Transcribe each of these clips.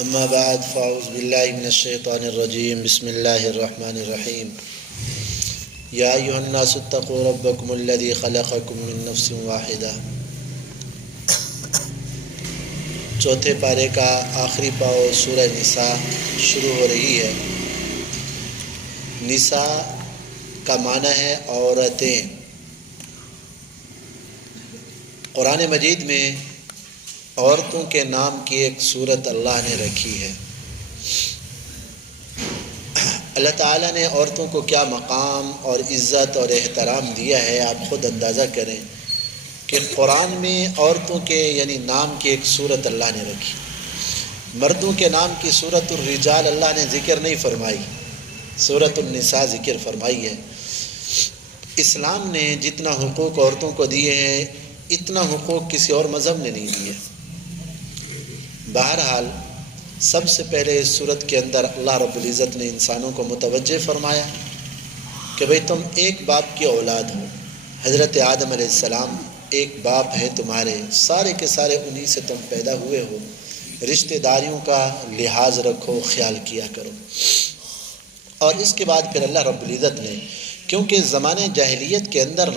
اما بعد فاعوذ باللہ من الشیطان الرجیم بسم اللہ الرحمن الرحیم یا ایھا الناس اتقوا ربکم الذی خلقکم من نفس واحدہ۔ چوتھے پارے کا آخری پاؤ سورہ نساء شروع ہو رہی ہے۔ نساء کا معنی ہے عورتیں۔ قرآن مجید میں عورتوں کے نام کی ایک صورت اللہ نے رکھی ہے۔ اللہ تعالیٰ نے عورتوں کو کیا مقام اور عزت اور احترام دیا ہے، آپ خود اندازہ کریں کہ قرآن میں عورتوں کے یعنی نام کی ایک صورت اللہ نے رکھی۔ مردوں کے نام کی صورت الرجال اللہ نے ذکر نہیں فرمائی، صورت النساء ذکر فرمائی ہے۔ اسلام نے جتنا حقوق عورتوں کو دیے ہیں اتنا حقوق کسی اور مذہب نے نہیں دیے۔ بہرحال سب سے پہلے اس صورت کے اندر اللہ رب العزت نے انسانوں کو متوجہ فرمایا کہ بھئی تم ایک باپ کی اولاد ہو۔ حضرت آدم علیہ السلام ایک باپ ہے تمہارے، سارے کے سارے انہی سے تم پیدا ہوئے ہو۔ رشتہ داریوں کا لحاظ رکھو، خیال کیا کرو۔ اور اس کے بعد پھر اللہ رب العزت نے، کیونکہ زمانے جاہلیت کے اندر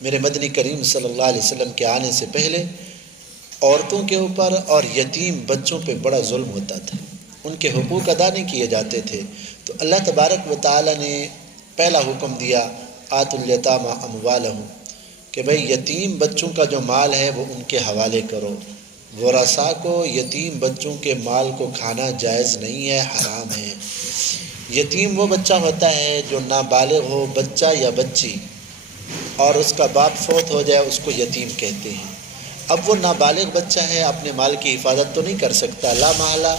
میرے مدنی کریم صلی اللہ علیہ وسلم کے آنے سے پہلے عورتوں کے اوپر اور یتیم بچوں پہ بڑا ظلم ہوتا تھا، ان کے حقوق ادا نہیں کیے جاتے تھے۔ تو اللہ تبارک و تعالی نے پہلا حکم دیا آتوا الیتامی اموالہم، کہ بھئی یتیم بچوں کا جو مال ہے وہ ان کے حوالے کرو۔ ورثاء کو یتیم بچوں کے مال کو کھانا جائز نہیں ہے، حرام ہے۔ یتیم وہ بچہ ہوتا ہے جو نابالغ ہو، بچہ یا بچی، اور اس کا باپ فوت ہو جائے، اس کو یتیم کہتے ہیں۔ اب وہ نابالغ بچہ ہے، اپنے مال کی حفاظت تو نہیں کر سکتا، لا محالہ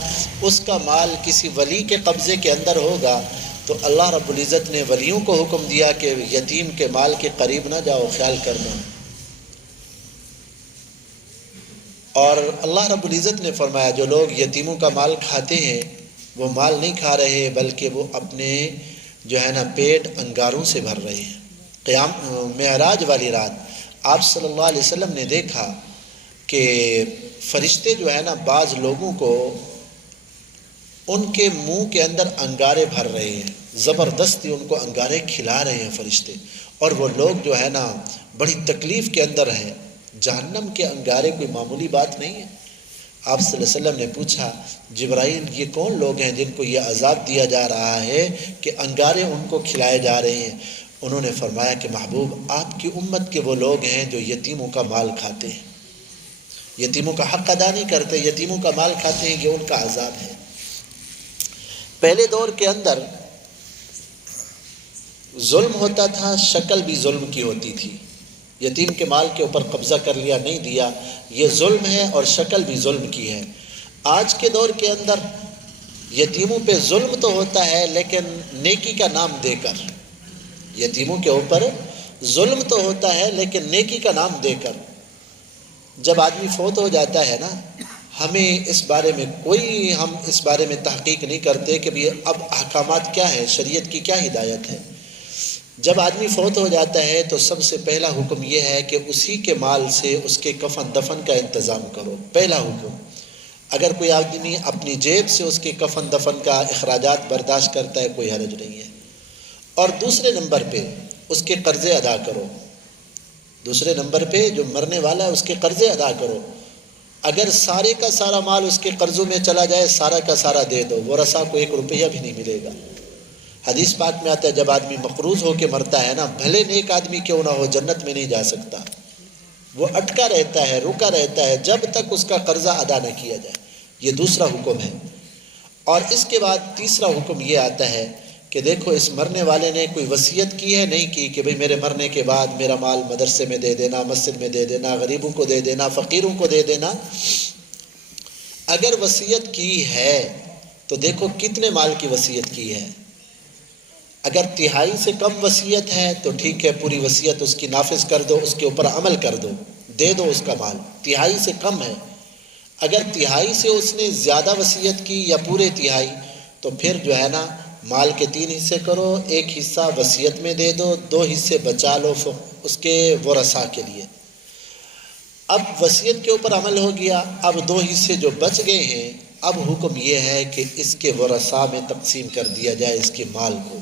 اس کا مال کسی ولی کے قبضے کے اندر ہوگا، تو اللہ رب العزت نے ولیوں کو حکم دیا کہ یتیم کے مال کے قریب نہ جاؤ، خیال کرنا۔ اور اللہ رب العزت نے فرمایا جو لوگ یتیموں کا مال کھاتے ہیں وہ مال نہیں کھا رہے، بلکہ وہ اپنے پیٹ انگاروں سے بھر رہے ہیں۔ معراج والی رات آپ صلی اللہ علیہ وسلم نے دیکھا کہ فرشتے بعض لوگوں کو ان کے منہ کے اندر انگارے بھر رہے ہیں، زبردستی ان کو انگارے کھلا رہے ہیں فرشتے، اور وہ لوگ بڑی تکلیف کے اندر ہیں۔ جہنم کے انگارے کوئی معمولی بات نہیں ہے۔ آپ صلی اللہ علیہ وسلم نے پوچھا جبرائیل یہ کون لوگ ہیں جن کو یہ عذاب دیا جا رہا ہے کہ انگارے ان کو کھلائے جا رہے ہیں؟ انہوں نے فرمایا کہ محبوب آپ کی امت کے وہ لوگ ہیں جو یتیموں کا مال کھاتے ہیں، یتیموں کا حق ادا نہیں کرتے، یتیموں کا مال کھاتے ہیں، یہ ان کا عذاب ہے۔ پہلے دور کے اندر ظلم ہوتا تھا، شکل بھی ظلم کی ہوتی تھی۔ یتیم کے مال کے اوپر قبضہ کر لیا، نہیں دیا، یہ ظلم ہے، اور شکل بھی ظلم کی ہے۔ آج کے دور کے اندر یتیموں پہ ظلم تو ہوتا ہے لیکن نیکی کا نام دے کر، یتیموں کے اوپر ظلم تو ہوتا ہے لیکن نیکی کا نام دے کر۔ جب آدمی فوت ہو جاتا ہے ہم اس بارے میں تحقیق نہیں کرتے کہ اب احکامات کیا ہے، شریعت کی کیا ہدایت ہے۔ جب آدمی فوت ہو جاتا ہے تو سب سے پہلا حکم یہ ہے کہ اسی کے مال سے اس کے کفن دفن کا انتظام کرو، پہلا حکم۔ اگر کوئی آدمی اپنی جیب سے اس کے کفن دفن کا اخراجات برداشت کرتا ہے کوئی حرج نہیں ہے۔ اور دوسرے نمبر پہ اس کے قرضے ادا کرو، دوسرے نمبر پہ جو مرنے والا ہے اس کے قرضے ادا کرو۔ اگر سارے کا سارا مال اس کے قرضوں میں چلا جائے، سارا کا سارا دے دو، ورثاء کو 1 روپیہ بھی نہیں ملے گا۔ حدیث پاک میں آتا ہے جب آدمی مقروض ہو کے مرتا ہے بھلے نیک آدمی کیوں نہ ہو، جنت میں نہیں جا سکتا، وہ اٹکا رہتا ہے، رکا رہتا ہے جب تک اس کا قرضہ ادا نہ کیا جائے۔ یہ دوسرا حکم ہے۔ اور اس کے بعد تیسرا حکم یہ آتا ہے کہ دیکھو اس مرنے والے نے کوئی وصیت کی ہے، نہیں کی کہ بھئی میرے مرنے کے بعد میرا مال مدرسے میں دے دینا، مسجد میں دے دینا، غریبوں کو دے دینا، فقیروں کو دے دینا۔ اگر وصیت کی ہے تو دیکھو کتنے مال کی وصیت کی ہے۔ اگر 1/3 سے کم وصیت ہے تو ٹھیک ہے، پوری وصیت اس کی نافذ کر دو، اس کے اوپر عمل کر دو، دے دو اس کا مال۔ 1/3 سے کم ہے، اگر 1/3 سے اس نے زیادہ وصیت کی یا پورے 1/3، تو پھر مال کے 3 حصے کرو، 1 حصہ وصیت میں دے دو، 2 حصے بچا لو اس کے ورثاء کے لیے۔ اب وصیت کے اوپر عمل ہو گیا، اب 2 حصے جو بچ گئے ہیں اب حکم یہ ہے کہ اس کے ورثاء میں تقسیم کر دیا جائے اس کے مال کو۔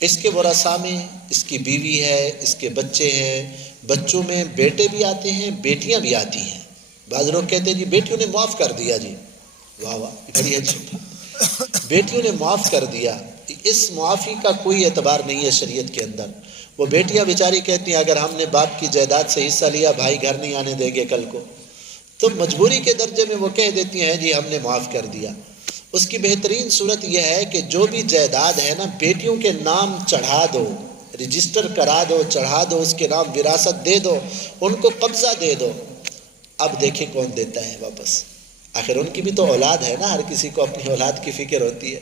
اس کے ورثاء میں اس کی بیوی ہے، اس کے بچے ہیں، بچوں میں بیٹے بھی آتے ہیں، بیٹیاں بھی آتی ہیں۔ بعض لوگ کہتے ہیں جی بیٹیوں نے معاف کر دیا، جی واہ واہ بڑی اچھی بات، بیٹیوں نے معاف کر دیا۔ اس معافی کا کوئی اعتبار نہیں ہے شریعت کے اندر۔ وہ بیٹیاں بیچاری کہتی ہیں اگر ہم نے باپ کی جائیداد سے حصہ لیا، بھائی گھر نہیں آنے دیں گے کل کو، تو مجبوری کے درجے میں وہ کہہ دیتی ہیں جی ہم نے معاف کر دیا۔ اس کی بہترین صورت یہ ہے کہ جو بھی جائیداد ہے نا، بیٹیوں کے نام چڑھا دو، رجسٹر کرا دو، چڑھا دو، اس کے نام وراثت دے دو، ان کو قبضہ دے دو۔ اب دیکھیں کون دیتا ہے واپس، آخر ان کی بھی تو اولاد ہے نا، ہر کسی کو اپنی اولاد کی فکر ہوتی ہے۔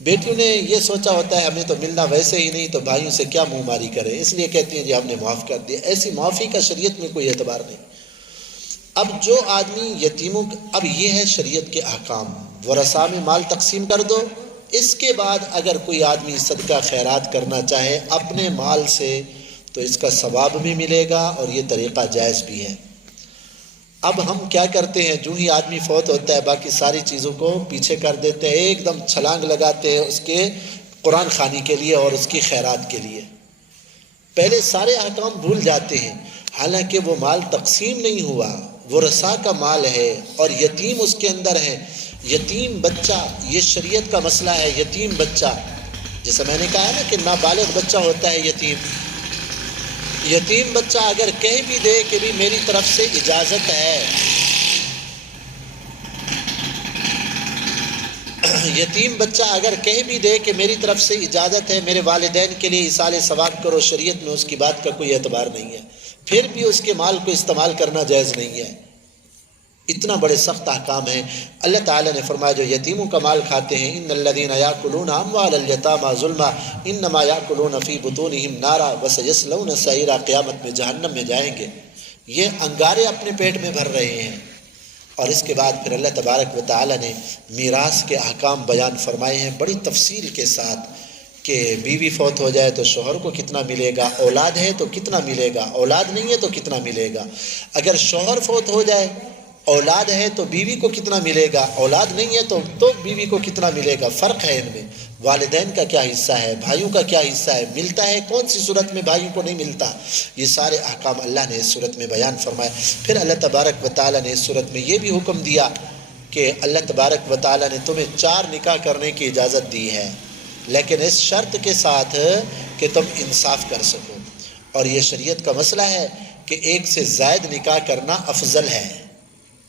بیٹیوں نے یہ سوچا ہوتا ہے ہمیں تو ملنا ویسے ہی نہیں، تو بھائیوں سے کیا منہ ماری کرے، اس لیے کہتی ہیں جی ہم نے معاف کر دیا۔ ایسی معافی کا شریعت میں کوئی اعتبار نہیں۔ اب جو آدمی یتیموں، اب یہ ہے شریعت کے احکام، ورثاء میں مال تقسیم کر دو۔ اس کے بعد اگر کوئی آدمی صدقہ خیرات کرنا چاہے اپنے مال سے تو اس کا ثواب بھی ملے گا اور یہ طریقہ جائز بھی ہے۔ اب ہم کیا کرتے ہیں، جو ہی آدمی فوت ہوتا ہے باقی ساری چیزوں کو پیچھے کر دیتے ہیں، ایک دم چھلانگ لگاتے ہیں اس کے قرآن خوانی کے لیے اور اس کی خیرات کے لیے، پہلے سارے احکام بھول جاتے ہیں۔ حالانکہ وہ مال تقسیم نہیں ہوا، ورثاء کا مال ہے اور یتیم اس کے اندر ہے۔ یتیم بچہ، یہ شریعت کا مسئلہ ہے۔ یتیم بچہ، جیسے میں نے کہا نا کہ نابالغ بچہ ہوتا ہے یتیم، یتیم بچہ اگر کہہ بھی دے کہ بھی میری طرف سے اجازت ہے، یتیم بچہ اگر کہہ بھی دے کہ میری طرف سے اجازت ہے، میرے والدین کے لیے ایصال ثواب کرو، شریعت میں اس کی بات کا کوئی اعتبار نہیں ہے، پھر بھی اس کے مال کو استعمال کرنا جائز نہیں ہے۔ اتنا بڑے سخت احکام ہیں۔ اللہ تعالیٰ نے فرمایا جو یتیموں کا مال کھاتے ہیں، ان الذین یاکلون اموال الیتامی ظلما انما یاکلون فی بطونہم نارا وسیصلون سعیرا، قیامت میں جہنم میں جائیں گے، یہ انگارے اپنے پیٹ میں بھر رہے ہیں۔ اور اس کے بعد پھر اللہ تبارک و تعالیٰ نے میراث کے احکام بیان فرمائے ہیں بڑی تفصیل کے ساتھ، کہ بیوی فوت ہو جائے تو شوہر کو کتنا ملے گا، اولاد ہے تو کتنا ملے گا، اولاد نہیں ہے تو کتنا ملے گا، اگر شوہر فوت ہو جائے اولاد ہے تو بیوی کو کتنا ملے گا، اولاد نہیں ہے تو بیوی کو کتنا ملے گا، فرق ہے ان میں۔ والدین کا کیا حصہ ہے، بھائیوں کا کیا حصہ ہے، ملتا ہے کون سی صورت میں بھائیوں کو نہیں ملتا، یہ سارے احکام اللہ نے اس صورت میں بیان فرمائے۔ پھر اللہ تبارک و تعالیٰ نے اس صورت میں یہ بھی حکم دیا کہ اللہ تبارک و تعالیٰ نے تمہیں 4 نکاح کرنے کی اجازت دی ہے، لیکن اس شرط کے ساتھ کہ تم انصاف کر سکو۔ اور یہ شریعت کا مسئلہ ہے کہ ایک سے زائد نکاح کرنا افضل ہے،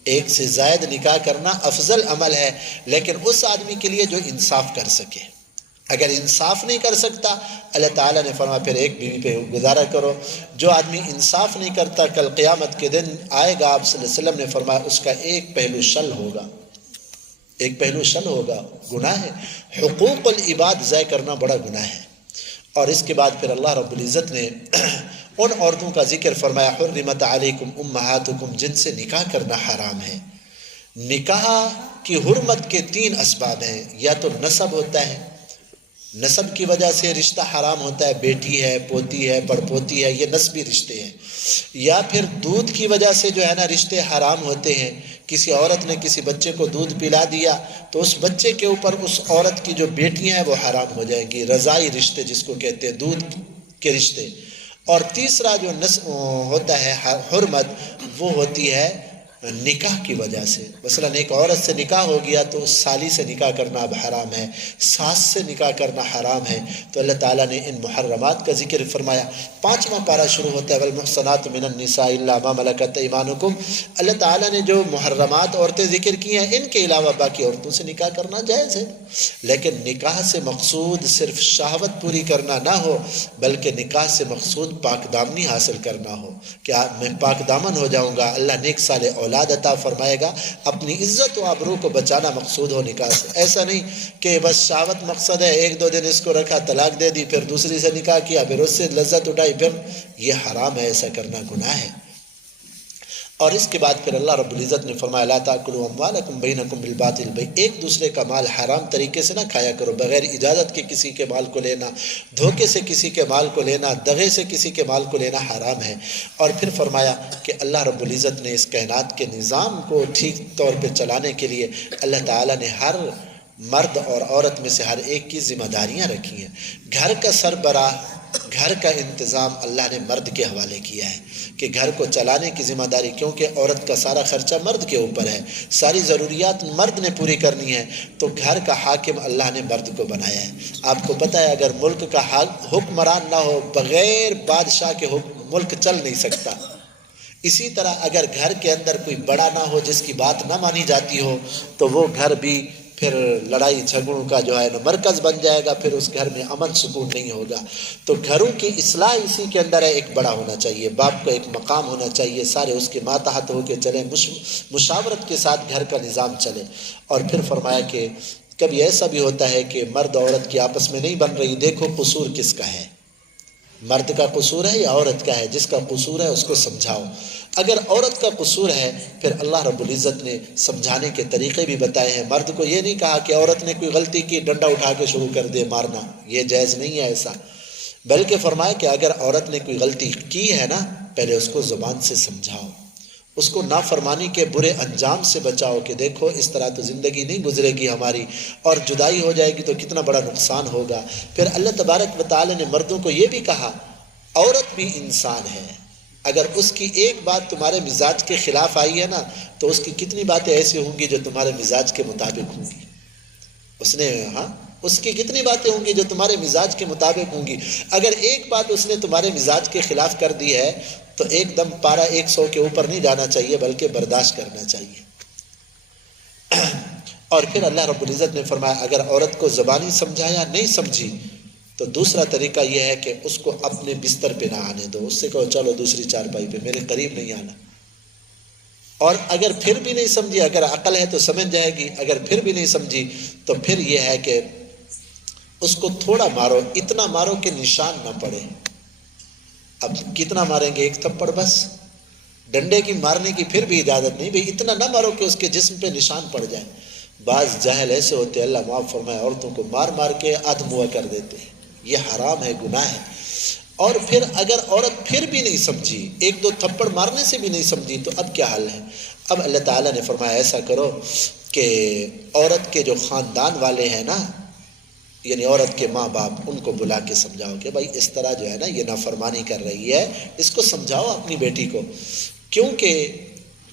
ایک سے زائد نکاح کرنا افضل عمل ہے، لیکن اس آدمی کے لیے جو انصاف کر سکے۔ اگر انصاف نہیں کر سکتا، اللہ تعالیٰ نے فرمایا پھر ایک بیوی پہ گزارا کرو۔ جو آدمی انصاف نہیں کرتا کل قیامت کے دن آئے گا، آپ صلی اللہ علیہ وسلم نے فرمایا اس کا ایک پہلو شل ہوگا، ایک پہلو شل ہوگا، گناہ ہے۔ حقوق العباد ضائع کرنا بڑا گناہ ہے۔ اور اس کے بعد پھر اللہ رب العزت نے ان عورتوں کا ذکر فرمایا، حرمت علیکم امہاتکم، جن سے نکاح کرنا حرام ہے۔ نکاح کی حرمت کے 3 اسباب ہیں، یا تو نسب ہوتا ہے، نسب کی وجہ سے رشتہ حرام ہوتا ہے، بیٹی ہے، پوتی ہے، پڑپوتی ہے، یہ نسبی رشتے ہیں، یا پھر دودھ کی وجہ سے جو ہے نا رشتے حرام ہوتے ہیں، کسی عورت نے کسی بچے کو دودھ پلا دیا تو اس بچے کے اوپر اس عورت کی جو بیٹیاں ہیں وہ حرام ہو جائیں گی، رضاعی رشتے جس کو کہتے ہیں، دودھ کے رشتے۔ اور تیسرا جو ہوتا ہے حرمت، وہ ہوتی ہے نکاح کی وجہ سے۔ مثلا ایک عورت سے نکاح ہو گیا تو سالی سے نکاح کرنا اب حرام ہے، ساس سے نکاح کرنا حرام ہے۔ تو اللہ تعالیٰ نے ان محرمات کا ذکر فرمایا۔ 5واں پارہ شروع ہوتا ہے والمحصنات من النساء الا ما ملکت ایمانکم۔ اللہ تعالیٰ نے جو محرمات عورتیں ذکر کی ہیں، ان کے علاوہ باقی عورتوں سے نکاح کرنا جائز ہے، لیکن نکاح سے مقصود صرف شہوت پوری کرنا نہ ہو، بلکہ نکاح سے مقصود پاک دامنی حاصل کرنا ہو، کہ میں پاک دامن ہو جاؤں گا، اللہ نیک صالح اولاد عطا فرمائے گا، اپنی عزت و آبرو کو بچانا مقصود ہو نکاح سے۔ ایسا نہیں کہ بس شہوت مقصد ہے، 1-2 دن اس کو رکھا، طلاق دے دی، پھر دوسری سے نکاح کیا، پھر اس سے لذت اٹھائی، پھر یہ حرام ہے، ایسا کرنا گناہ ہے۔ اور اس کے بعد پھر اللہ رب العزت نے فرمایا لا تاکلوا اموالکم بینکم بالباطل، بھائی ایک دوسرے کا مال حرام طریقے سے نہ کھایا کرو، بغیر اجازت کے کسی کے مال کو لینا، دھوکے سے کسی کے مال کو لینا، دغے سے کسی کے مال کو لینا حرام ہے۔ اور پھر فرمایا کہ اللہ رب العزت نے اس کائنات کے نظام کو ٹھیک طور پہ چلانے کے لیے اللہ تعالیٰ نے ہر مرد اور عورت میں سے ہر ایک کی ذمہ داریاں رکھی ہیں۔ گھر کا سربراہ، گھر کا انتظام اللہ نے مرد کے حوالے کیا ہے کہ گھر کو چلانے کی ذمہ داری، کیونکہ عورت کا سارا خرچہ مرد کے اوپر ہے، ساری ضروریات مرد نے پوری کرنی ہے، تو گھر کا حاکم اللہ نے مرد کو بنایا ہے۔ آپ کو پتہ ہے اگر ملک کا حکمران نہ ہو، بغیر بادشاہ کے حکم ملک چل نہیں سکتا۔ اسی طرح اگر گھر کے اندر کوئی بڑا نہ ہو جس کی بات نہ مانی جاتی ہو تو وہ گھر بھی پھر لڑائی جھگڑوں کا جو ہے نا مرکز بن جائے گا، پھر اس گھر میں امن سکون نہیں ہوگا۔ تو گھروں کی اصلاح اسی کے اندر ہے، ایک بڑا ہونا چاہیے، باپ کا ایک مقام ہونا چاہیے، سارے اس کے ماتحت ہو کے چلیں، مشاورت کے ساتھ گھر کا نظام چلے۔ اور پھر فرمایا کہ کبھی ایسا بھی ہوتا ہے کہ مرد عورت کی آپس میں نہیں بن رہی، دیکھو قصور کس کا ہے، مرد کا قصور ہے یا عورت کا ہے؟ جس کا قصور ہے اس کو سمجھاؤ۔ اگر عورت کا قصور ہے پھر اللہ رب العزت نے سمجھانے کے طریقے بھی بتائے ہیں۔ مرد کو یہ نہیں کہا کہ عورت نے کوئی غلطی کی ڈنڈا اٹھا کے شروع کر دے مارنا، یہ جائز نہیں ہے ایسا، بلکہ فرمایا کہ اگر عورت نے کوئی غلطی کی ہے نا، پہلے اس کو زبان سے سمجھاؤ، اس کو نافرمانی کے برے انجام سے بچاؤ کہ دیکھو اس طرح تو زندگی نہیں گزرے گی ہماری، اور جدائی ہو جائے گی تو کتنا بڑا نقصان ہوگا۔ پھر اللہ تبارک و تعالی نے مردوں کو یہ بھی کہا عورت بھی انسان ہے، اگر اس کی ایک بات تمہارے مزاج کے خلاف آئی ہے نا تو اس کی کتنی باتیں ایسی ہوں گی جو تمہارے مزاج کے مطابق ہوں گی، اس کی کتنی باتیں ہوں گی جو تمہارے مزاج کے مطابق ہوں گی۔ اگر ایک بات اس نے تمہارے مزاج کے خلاف کر دی ہے تو ایک دم پارا 100 کے اوپر نہیں جانا چاہیے بلکہ برداشت کرنا چاہیے۔ اور پھر اللہ رب العزت نے فرمایا اگر عورت کو زبانی سمجھایا نہیں سمجھی تو دوسرا طریقہ یہ ہے کہ اس کو اپنے بستر پہ نہ آنے دو، اس سے کہو چلو دوسری چارپائی پہ، میرے قریب نہیں آنا۔ اور اگر پھر بھی نہیں سمجھی، اگر عقل ہے تو سمجھ جائے گی، اگر پھر بھی نہیں سمجھی تو پھر یہ ہے کہ اس کو تھوڑا مارو، اتنا مارو کہ نشان نہ پڑے۔ اب کتنا ماریں گے؟ ایک تھپڑ بس، ڈنڈے کی مارنے کی پھر بھی اجازت نہیں، بھئی اتنا نہ مارو کہ اس کے جسم پہ نشان پڑ جائے۔ بعض جاہل ایسے ہوتے ہیں، اللہ معاف فرمائے، عورتوں کو مار مار کے آدھموا کر دیتے ہیں، یہ حرام ہے، گناہ ہے۔ اور پھر اگر عورت پھر بھی نہیں سمجھی، 1-2 تھپڑ مارنے سے بھی نہیں سمجھی تو اب کیا حل ہے؟ اب اللہ تعالیٰ نے فرمایا ایسا کرو کہ عورت کے جو خاندان والے ہیں نا، یعنی عورت کے ماں باپ، ان کو بلا کے سمجھاؤ کہ بھائی اس طرح جو ہے نا یہ نافرمانی کر رہی ہے، اس کو سمجھاؤ اپنی بیٹی کو، کیونکہ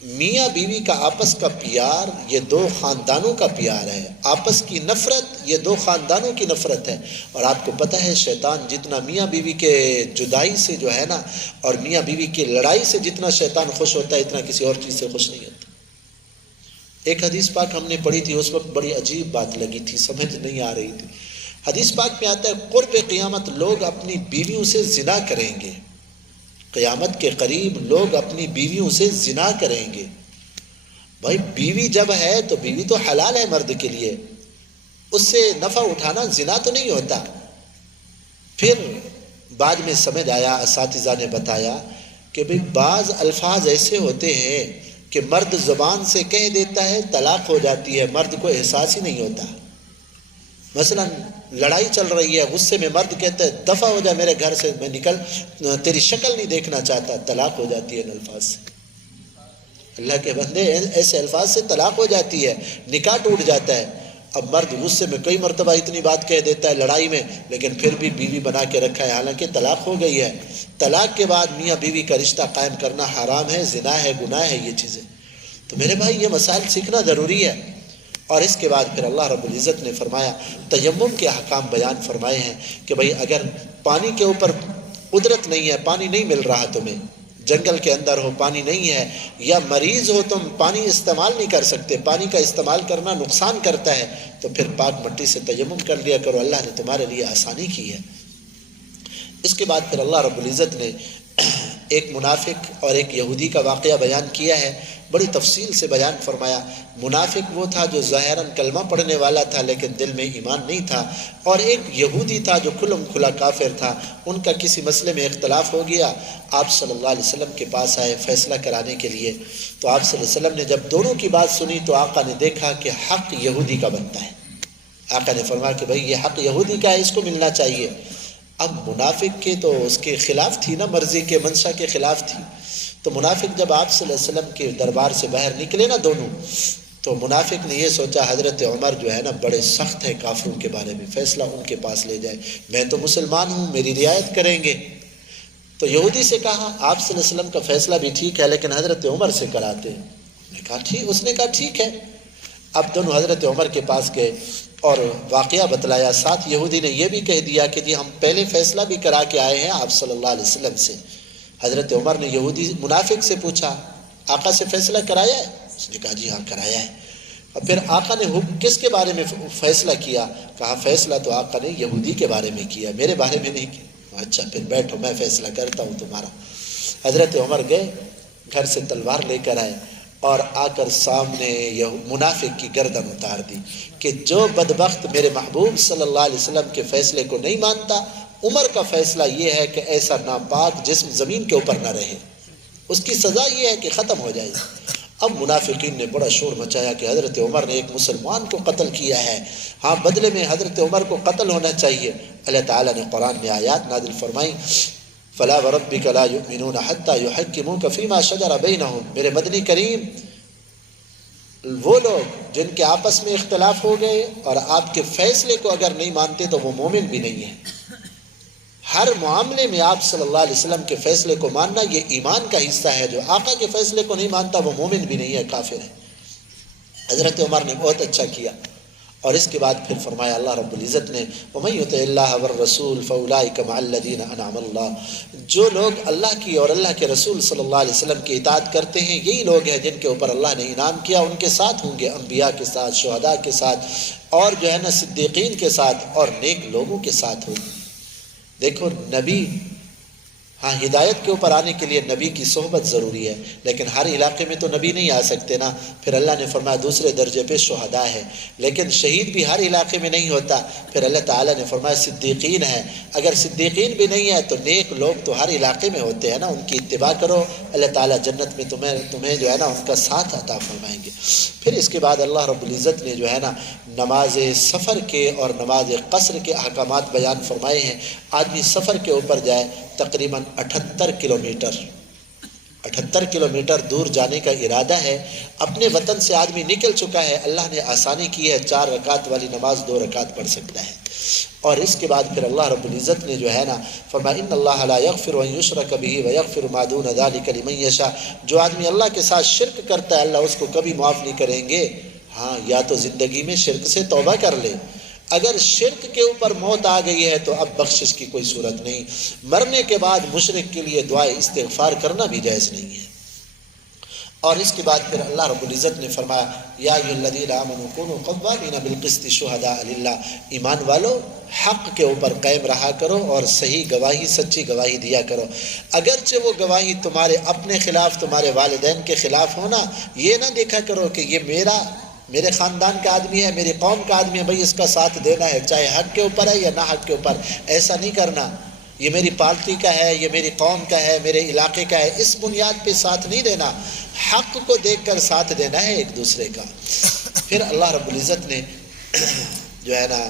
میاں بیوی کا آپس کا پیار یہ 2 خاندانوں کا پیار ہے، آپس کی نفرت یہ 2 خاندانوں کی نفرت ہے۔ اور آپ کو پتہ ہے شیطان جتنا میاں بیوی کے جدائی سے جو ہے نا اور میاں بیوی کی لڑائی سے جتنا شیطان خوش ہوتا ہے اتنا کسی اور چیز سے خوش نہیں ہوتا۔ ایک حدیث پاک ہم نے پڑھی تھی، اس وقت بڑی عجیب بات لگی تھی، سمجھ نہیں آ رہی تھی۔ حدیث پاک میں آتا ہے قرب قیامت لوگ اپنی بیویوں سے زنا کریں گے، قیامت کے قریب لوگ اپنی بیویوں سے زنا کریں گے۔ بھائی بیوی جب ہے تو بیوی تو حلال ہے مرد کے لیے، اس سے نفع اٹھانا زنا تو نہیں ہوتا۔ پھر بعد میں سمجھ آیا، اساتذہ نے بتایا کہ بھئی بعض الفاظ ایسے ہوتے ہیں کہ مرد زبان سے کہہ دیتا ہے طلاق ہو جاتی ہے، مرد کو احساس ہی نہیں ہوتا۔ مثلا لڑائی چل رہی ہے، غصے میں مرد کہتا ہے دفع ہو جا میرے گھر سے، میں نکل، تیری شکل نہیں دیکھنا چاہتا، طلاق ہو جاتی ہے ان الفاظ سے۔ اللہ کے بندے ایسے الفاظ سے طلاق ہو جاتی ہے، نکاح ٹوٹ جاتا ہے۔ اب مرد غصے میں کئی مرتبہ اتنی بات کہہ دیتا ہے لڑائی میں، لیکن پھر بھی بیوی بنا کے رکھا ہے، حالانکہ طلاق ہو گئی ہے۔ طلاق کے بعد میاں بیوی کا رشتہ قائم کرنا حرام ہے، زنا ہے، گناہ ہے یہ چیزیں۔ تو میرے بھائی یہ مسائل سیکھنا ضروری ہے۔ اور اس کے بعد پھر اللہ رب العزت نے فرمایا تیمم کے احکام بیان فرمائے ہیں کہ بھئی اگر پانی کے اوپر قدرت نہیں ہے، پانی نہیں مل رہا تمہیں، جنگل کے اندر ہو پانی نہیں ہے، یا مریض ہو تم پانی استعمال نہیں کر سکتے، پانی کا استعمال کرنا نقصان کرتا ہے، تو پھر پاک مٹی سے تیمم کر لیا کرو، اللہ نے تمہارے لیے آسانی کی ہے۔ اس کے بعد پھر اللہ رب العزت نے ایک منافق اور ایک یہودی کا واقعہ بیان کیا ہے، بڑی تفصیل سے بیان فرمایا۔ منافق وہ تھا جو ظاہراً کلمہ پڑھنے والا تھا لیکن دل میں ایمان نہیں تھا، اور ایک یہودی تھا جو کھلم کھلا کافر تھا۔ ان کا کسی مسئلے میں اختلاف ہو گیا، آپ صلی اللہ علیہ وسلم کے پاس آئے فیصلہ کرانے کے لیے۔ تو آپ صلی اللہ علیہ وسلم نے جب دونوں کی بات سنی تو آقا نے دیکھا کہ حق یہودی کا بنتا ہے۔ آقا نے فرمایا کہ بھئی یہ حق یہودی کا ہے، اس کو ملنا چاہیے۔ اب منافق کے تو اس کے خلاف تھی نا، مرضی کے منشا کے خلاف تھی۔ تو منافق جب آپ صلی اللہ علیہ وسلم کے دربار سے باہر نکلے نا دونوں، تو منافق نے یہ سوچا حضرت عمر جو ہے نا بڑے سخت ہے کافروں کے بارے میں، فیصلہ ان کے پاس لے جائے، میں تو مسلمان ہوں، میری رعایت کریں گے۔ تو یہودی سے کہا آپ صلی اللہ علیہ وسلم کا فیصلہ بھی ٹھیک ہے لیکن حضرت عمر سے کراتے۔ اس نے کہا ٹھیک ہے۔ اب دونوں حضرت عمر کے پاس گئے اور واقعہ بتلایا، ساتھ یہودی نے یہ بھی کہہ دیا کہ جی ہم پہلے فیصلہ بھی کرا کے آئے ہیں آپ صلی اللہ علیہ وسلم سے۔ حضرت عمر نے یہودی منافق سے پوچھا آقا سے فیصلہ کرایا ہے؟ اس نے کہا جی ہاں کرایا ہے۔ اور پھر آقا نے کس کے بارے میں فیصلہ کیا؟ کہا فیصلہ تو آقا نے یہودی کے بارے میں کیا، میرے بارے میں نہیں کیا۔ اچھا پھر بیٹھو میں فیصلہ کرتا ہوں تمہارا۔ حضرت عمر گئے، گھر سے تلوار لے کر آئے اور آ کر سامنے منافق کی گردن اتار دی کہ جو بدبخت میرے محبوب صلی اللہ علیہ وسلم کے فیصلے کو نہیں مانتا، عمر کا فیصلہ یہ ہے کہ ایسا ناپاک جسم زمین کے اوپر نہ رہے، اس کی سزا یہ ہے کہ ختم ہو جائے۔ اب منافقین نے بڑا شور مچایا کہ حضرت عمر نے ایک مسلمان کو قتل کیا ہے، ہاں بدلے میں حضرت عمر کو قتل ہونا چاہیے۔ اللہ تعالیٰ نے قرآن میں آیات نازل فرمائی، فَلَا وَرَبِّكَ لَا يُؤْمِنُونَ حَتَّى يُحَكِّمُوكَ فِي مَا شَجَرَ بَيْنَهُمْ۔ میرے مدنی کریم، وہ لوگ جن کے آپس میں اختلاف ہو گئے اور آپ کے فیصلے کو اگر نہیں مانتے تو وہ مومن بھی نہیں ہیں۔ ہر معاملے میں آپ صلی اللہ علیہ وسلم کے فیصلے کو ماننا یہ ایمان کا حصہ ہے، جو آقا کے فیصلے کو نہیں مانتا وہ مومن بھی نہیں ہے، کافر ہے۔ حضرت عمر نے بہت اچھا کیا، اور اس کے بعد پھر فرمایا اللہ رب العزت نے وَمَن يُطِعِ اللَّهَ وَالرَّسُولَ فَأُولَٰئِكَ مَعَ الَّذِينَ أَنْعَمَ اللَّهُ۔ جو لوگ اللہ کی اور اللہ کے رسول صلی اللہ علیہ وسلم کی اطاعت کرتے ہیں، یہی لوگ ہیں جن کے اوپر اللہ نے انعام کیا، ان کے ساتھ ہوں گے، انبیاء کے ساتھ، شہداء کے ساتھ، اور جو ہے نا صدیقین کے ساتھ، اور نیک لوگوں کے ساتھ ہوں گے۔ دیکھو نبی، ہاں ہدایت کے اوپر آنے کے لیے نبی کی صحبت ضروری ہے، لیکن ہر علاقے میں تو نبی نہیں آ سکتے نا۔ پھر اللہ نے فرمایا دوسرے درجے پہ شہداء ہے، لیکن شہید بھی ہر علاقے میں نہیں ہوتا۔ پھر اللہ تعالیٰ نے فرمایا صدیقین ہے، اگر صدیقین بھی نہیں ہے تو نیک لوگ تو ہر علاقے میں ہوتے ہیں نا، ان کی اتباع کرو، اللہ تعالیٰ جنت میں تمہیں جو ہے نا ان کا ساتھ عطا فرمائیں گے۔ پھر اس کے بعد اللہ رب العزت نے جو ہے نا نماز سفر کے اور نماز قصر کے احکامات بیان فرمائے ہیں۔ آدمی سفر کے اوپر جائے، تقریباً 78 کلومیٹر دور جانے کا ارادہ ہے، اپنے وطن سے آدمی نکل چکا ہے، اللہ نے آسانی کی ہے، 4 رکعت والی نماز 2 رکعت پڑھ سکتا ہے۔ اور اس کے بعد پھر اللہ رب العزت نے جو ہے نا فرمایا ان اللہ لا یغفر ان یشرک بہ ویغفر ما دون ذلک لمن یشاء۔ جو آدمی اللہ کے ساتھ شرک کرتا ہے اللہ اس کو کبھی معاف نہیں کریں گے، ہاں یا تو زندگی میں شرک سے توبہ کر لے، اگر شرک کے اوپر موت آ گئی ہے تو اب بخشش کی کوئی صورت نہیں، مرنے کے بعد مشرک کے لیے دعائے استغفار کرنا بھی جائز نہیں ہے۔ اور اس کے بعد پھر اللہ رب العزت نے فرمایا یا ایھا الذین آمنوا کونوا قوامین بالقسط شہداء للہ، ایمان والو حق کے اوپر قائم رہا کرو اور صحیح گواہی، سچی گواہی دیا کرو، اگرچہ وہ گواہی تمہارے اپنے خلاف، تمہارے والدین کے خلاف ہونا، یہ نہ دیکھا کرو کہ یہ میرے خاندان کا آدمی ہے، میری قوم کا آدمی ہے، بھئی اس کا ساتھ دینا ہے، چاہے حق کے اوپر ہے یا نہ حق کے اوپر، ایسا نہیں کرنا۔ یہ میری پارٹی کا ہے، یہ میری قوم کا ہے، میرے علاقے کا ہے، اس بنیاد پہ ساتھ نہیں دینا، حق کو دیکھ کر ساتھ دینا ہے ایک دوسرے کا۔ پھر اللہ رب العزت نے جو ہے نا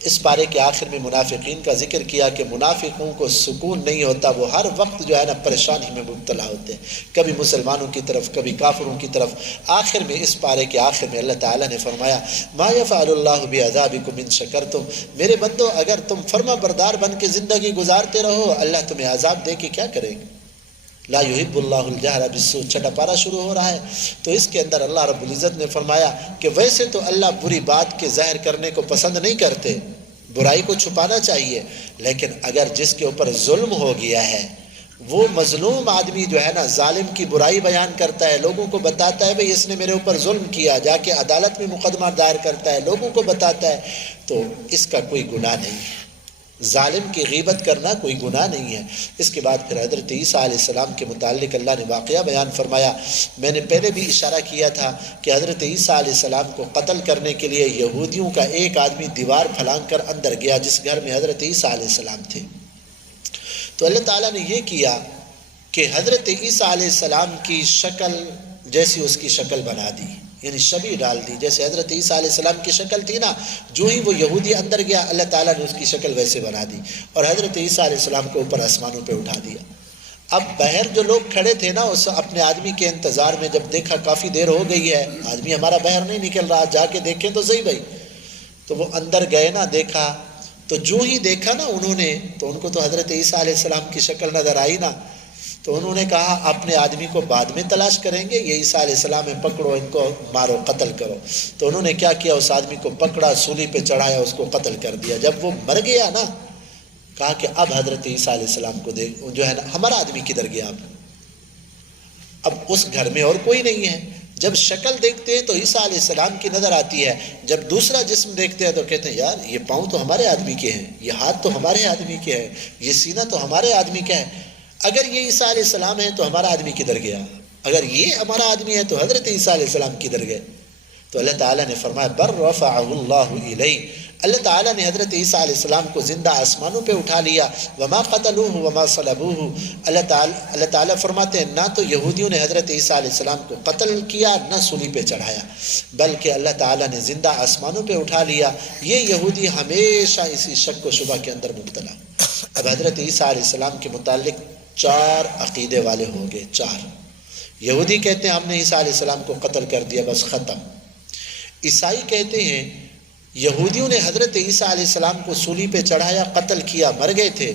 اس پارے کے آخر میں منافقین کا ذکر کیا کہ منافقوں کو سکون نہیں ہوتا، وہ ہر وقت جو ہے نا پریشانی میں مبتلا ہوتے ہیں، کبھی مسلمانوں کی طرف، کبھی کافروں کی طرف۔ آخر میں اس پارے کے آخر میں اللہ تعالیٰ نے فرمایا ما یفعل اللہ بعذابکم ان شکرتم، میرے بندو اگر تم فرما بردار بن کے زندگی گزارتے رہو اللہ تمہیں عذاب دے کے کیا کرے گا۔ لا یحب اللہ الجہر بالسوء، چھٹا پارہ شروع ہو رہا ہے، تو اس کے اندر اللہ رب العزت نے فرمایا کہ ویسے تو اللہ بری بات کے ظاہر کرنے کو پسند نہیں کرتے، برائی کو چھپانا چاہیے، لیکن اگر جس کے اوپر ظلم ہو گیا ہے، وہ مظلوم آدمی جو ہے نا ظالم کی برائی بیان کرتا ہے، لوگوں کو بتاتا ہے بھئی اس نے میرے اوپر ظلم کیا، جا کے عدالت میں مقدمہ دائر کرتا ہے، لوگوں کو بتاتا ہے، تو اس کا کوئی گناہ نہیں ہے۔ ظالم کی غیبت کرنا کوئی گناہ نہیں ہے۔ اس کے بعد پھر حضرت عیسیٰ علیہ السلام کے متعلق اللہ نے واقعہ بیان فرمایا۔ میں نے پہلے بھی اشارہ کیا تھا کہ حضرت عیسیٰ علیہ السلام کو قتل کرنے کے لیے یہودیوں کا ایک آدمی دیوار پھلانگ کر اندر گیا جس گھر میں حضرت عیسیٰ علیہ السلام تھے۔ تو اللہ تعالیٰ نے یہ کیا کہ حضرت عیسیٰ علیہ السلام کی شکل جیسی اس کی شکل بنا دی، یعنی شبیہ ڈال دی، جیسے حضرت عیسیٰ علیہ السلام کی شکل تھی نا، جو ہی وہ یہودی اندر گیا اللہ تعالیٰ نے اس کی شکل ویسے بنا دی اور حضرت عیسیٰ علیہ السلام کو اوپر آسمانوں پہ اٹھا دیا۔ اب باہر جو لوگ کھڑے تھے نا اس اپنے آدمی کے انتظار میں، جب دیکھا کافی دیر ہو گئی ہے آدمی ہمارا باہر نہیں نکل رہا، جا کے دیکھیں تو صحیح بھائی، تو وہ اندر گئے نا، دیکھا تو جو ہی دیکھا نا انہوں نے، تو ان کو تو حضرت عیسیٰ علیہ السلام کی شکل نظر آئی نا، تو انہوں نے کہا اپنے آدمی کو بعد میں تلاش کریں گے، یہ عیسیٰ علیہ السلام ہے، پکڑو ان کو، مارو، قتل کرو۔ تو انہوں نے کیا کیا، اس آدمی کو پکڑا، سولی پہ چڑھایا، اس کو قتل کر دیا۔ جب وہ مر گیا نا، کہا کہ اب حضرت عیسیٰ علیہ السلام کو دیکھ، جو ہے نا ہمارا آدمی کدھر گیا؟ اب اس گھر میں اور کوئی نہیں ہے۔ جب شکل دیکھتے ہیں تو عیسیٰ علیہ السلام کی نظر آتی ہے، جب دوسرا جسم دیکھتے ہیں تو کہتے ہیں یار یہ پاؤں تو ہمارے آدمی کے ہیں، یہ ہاتھ تو ہمارے آدمی کے ہیں، یہ سینہ تو ہمارے آدمی کا ہے۔ اگر یہ عیسیٰ علیہ السلام ہے تو ہمارا آدمی کدھر گیا؟ اگر یہ ہمارا آدمی ہے تو حضرت عیسیٰ علیہ السلام کدھر گئے؟ تو اللہ تعالیٰ نے فرمایا بر رفعہ اللہ الیہ، اللہ تعالیٰ نے حضرت عیسیٰ علیہ السلام کو زندہ آسمانوں پہ اٹھا لیا۔ وما قتلوہ وما صلبوہ، اللہ تعالیٰ فرماتے ہیں نہ تو یہودیوں نے حضرت عیسیٰ علیہ السلام کو قتل کیا نہ سولی پہ چڑھایا، بلکہ اللہ تعالیٰ نے زندہ آسمانوں پہ اٹھا لیا۔ یہ یہودی ہمیشہ اسی شک و شبہ کے اندر مبتلا۔ اب حضرت عیسیٰ علیہ السلام کے متعلق 4 عقیدے والے ہو گئے، 4۔ یہودی کہتے ہیں ہم نے عیسیٰ علیہ السلام کو قتل کر دیا، بس ختم۔ عیسائی کہتے ہیں یہودیوں نے حضرت عیسیٰ علیہ السلام کو سولی پہ چڑھایا، قتل کیا، مر گئے تھے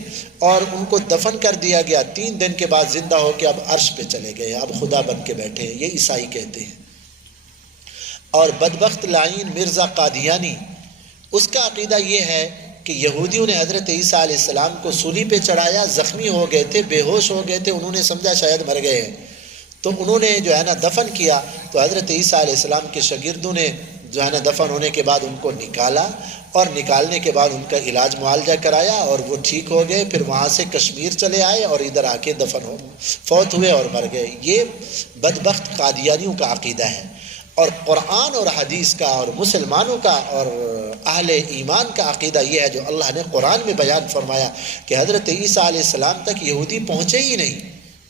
اور ان کو دفن کر دیا گیا، 3 دن کے بعد زندہ ہو کے اب عرش پہ چلے گئے، اب خدا بن کے بیٹھے ہیں، یہ عیسائی کہتے ہیں۔ اور بدبخت لعین مرزا قادیانی، اس کا عقیدہ یہ ہے کہ یہودیوں نے حضرت عیسیٰ علیہ السلام کو سولی پہ چڑھایا، زخمی ہو گئے تھے، بے ہوش ہو گئے تھے، انہوں نے سمجھا شاید مر گئے ہیں، تو انہوں نے جو ہے نا دفن کیا۔ تو حضرت عیسیٰ علیہ السلام کے شاگردوں نے جو ہے نا دفن ہونے کے بعد ان کو نکالا، اور نکالنے کے بعد ان کا علاج معالجہ کرایا اور وہ ٹھیک ہو گئے، پھر وہاں سے کشمیر چلے آئے اور ادھر آ کے دفن ہو فوت ہوئے اور مر گئے۔ یہ بدبخت قادیانیوں کا عقیدہ ہے۔ اور قرآن اور حدیث کا اور مسلمانوں کا اور اہل ایمان کا عقیدہ یہ ہے جو اللہ نے قرآن میں بیان فرمایا کہ حضرت عیسیٰ علیہ السلام تک یہودی پہنچے ہی نہیں،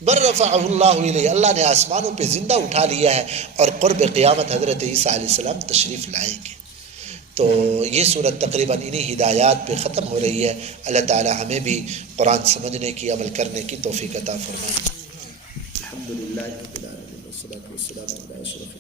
بر رفعہ اللہ الیہ، اللہ نے آسمانوں پہ زندہ اٹھا لیا ہے، اور قرب قیامت حضرت عیسیٰ علیہ السلام تشریف لائیں گے۔ تو یہ صورت تقریباً انہی ہدایات پہ ختم ہو رہی ہے۔ اللہ تعالی ہمیں بھی قرآن سمجھنے کی، عمل کرنے کی توفیق عطا فرمائے۔ الحمدللہ رب العالمین والصلاۃ والسلام علی اشرف